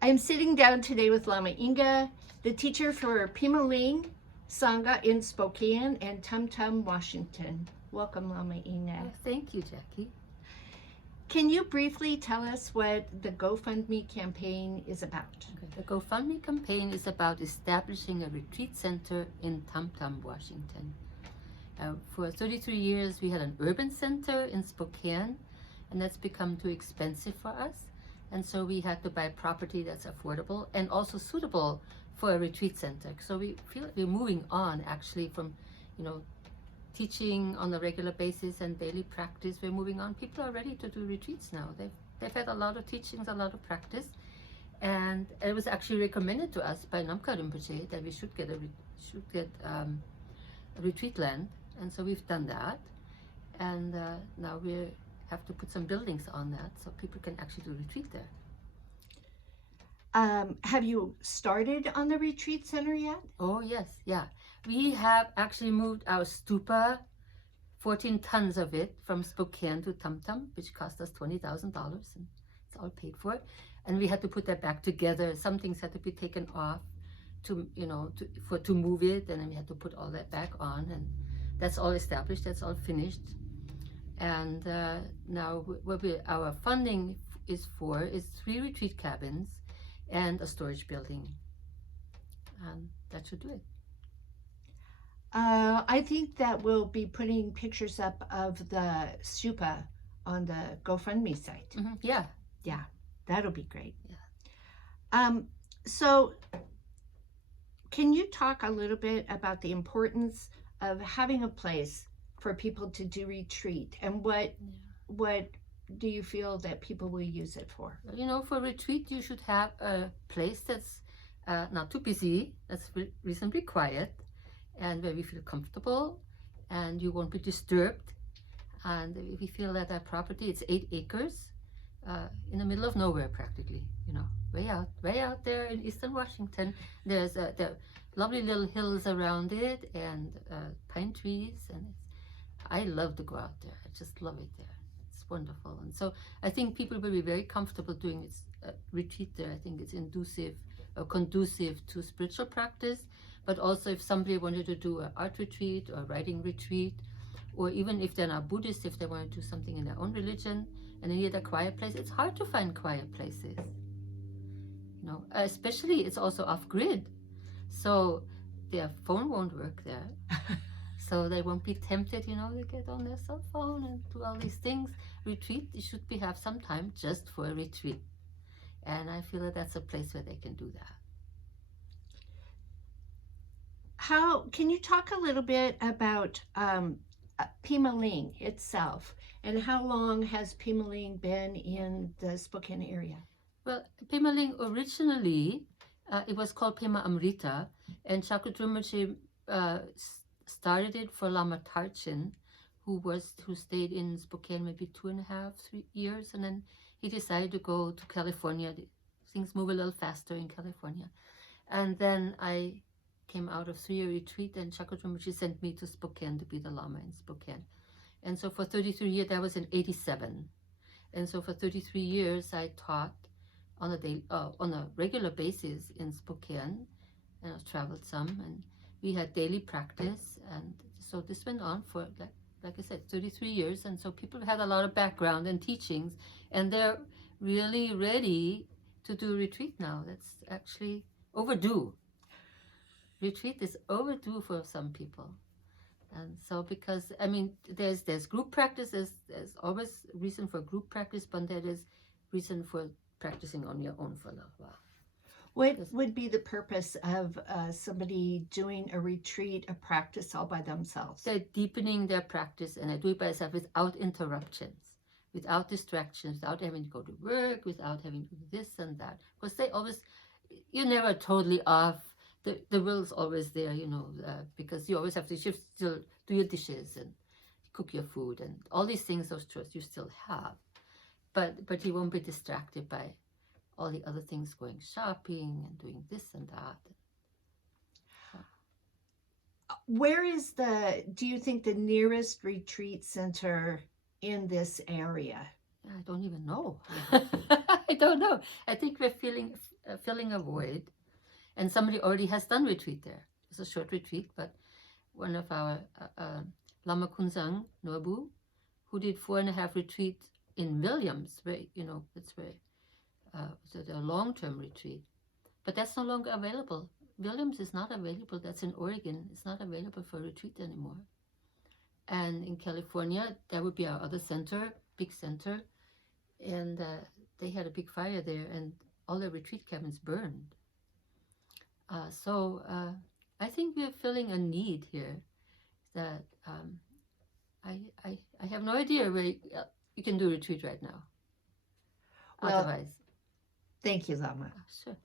I'm sitting down today with Lama Inge, the teacher for Padma Ling Sangha in Spokane and Tum Tum, Washington. Welcome, Lama Inge. Oh, thank you, Jackie. Can you briefly tell us what the GoFundMe campaign is about? Okay. The GoFundMe campaign is about establishing a retreat center in Tum Tum, Washington. For 33 years, we had an urban center in Spokane, and that's become too expensive for us. And so we had to buy property that's affordable and also suitable for a retreat center. So we feel like we're moving on actually from, teaching on a regular basis and daily practice. We're moving on. People are ready to do retreats now. They've had a lot of teachings, a lot of practice, and it was actually recommended to us by Namka Rinpoche that we should get a retreat land, and so we've done that. And now we have to put some buildings on that so people can actually do retreat there. Have you started on the retreat center yet? Oh yes, yeah. We have actually moved our stupa, 14 tons of it, from Spokane to Tum Tum, which cost us $20,000, and it's all paid for. And we had to put that back together. Some things had to be taken off to move it, and then we had to put all that back on, and that's all established. That's all finished. And now what our funding is 3 retreat cabins and a storage building, and that should do it. I think that we'll be putting pictures up of the stupa on the GoFundMe site. Mm-hmm. Yeah, that'll be great. Yeah. So can you talk a little bit about the importance of having a place for people to do retreat, and what do you feel that people will use it for? For retreat, you should have a place that's not too busy, that's reasonably quiet, and where we feel comfortable, and you won't be disturbed. And we feel that our property, it's 8 acres in the middle of nowhere practically, way out there in eastern Washington. There's the lovely little hills around it, and pine trees, and I love to go out there. I just love it there. It's wonderful. And so I think people will be very comfortable doing this retreat there. I think it's conducive to spiritual practice, but also if somebody wanted to do an art retreat or a writing retreat, or even if they're not Buddhist, if they want to do something in their own religion and they need a quiet place. It's hard to find quiet places. Especially it's also off-grid. So their phone won't work there. So they won't be tempted, to get on their cell phone and do all these things. Retreat, you should have some time just for a retreat. And I feel that that's a place where they can do that. Can you talk a little bit about Padma Ling itself, and how long has Padma Ling been in the Spokane area? Well, Padma Ling originally, it was called Pema Amrita, and Chakra Rinpoche started it for Lama Tarchin, who stayed in Spokane maybe 2.5, 3 years, and then he decided to go to California. Things move a little faster in California. And then I came out of 3-year retreat, and Chakra Rinpoche sent me to Spokane to be the Lama in Spokane. And so for 33 years, that was in 87. And so for 33 years, I taught on a regular basis in Spokane, and I traveled some, and we had daily practice. And so this went on for, like I said, 33 years. And so people had a lot of background and teachings, and they're really ready to do retreat now. That's actually overdue. Retreat is overdue for some people. And so because, there's group practice, there's always reason for group practice, but there is reason for practicing on your own for a little while. What would be the purpose of somebody doing a retreat, a practice all by themselves? They're deepening their practice, and I do it by myself without interruptions, without distractions, without having to go to work, without having to do this and that. Because you're never totally off. The will's always there, because you always have to still do your dishes and cook your food and all these things, those chores you still have. But you won't be distracted by all the other things, going shopping and doing this and that. Do you think the nearest retreat center in this area? I don't even know. I don't know. I think we're filling a void, and somebody already has done retreat there. It's a short retreat, but one of our Lama Kunzang Nobu, who did 4.5 retreat in Williams, where it's where so a long-term retreat, but that's no longer available. Williams is not available. That's in Oregon. It's not available for retreat anymore. And in California, that would be our other center, big center, and they had a big fire there, and all the retreat cabins burned. So I think we're filling a need here that I have no idea where you can do retreat right now. Well, Otherwise. Thank you, Lama. Sure.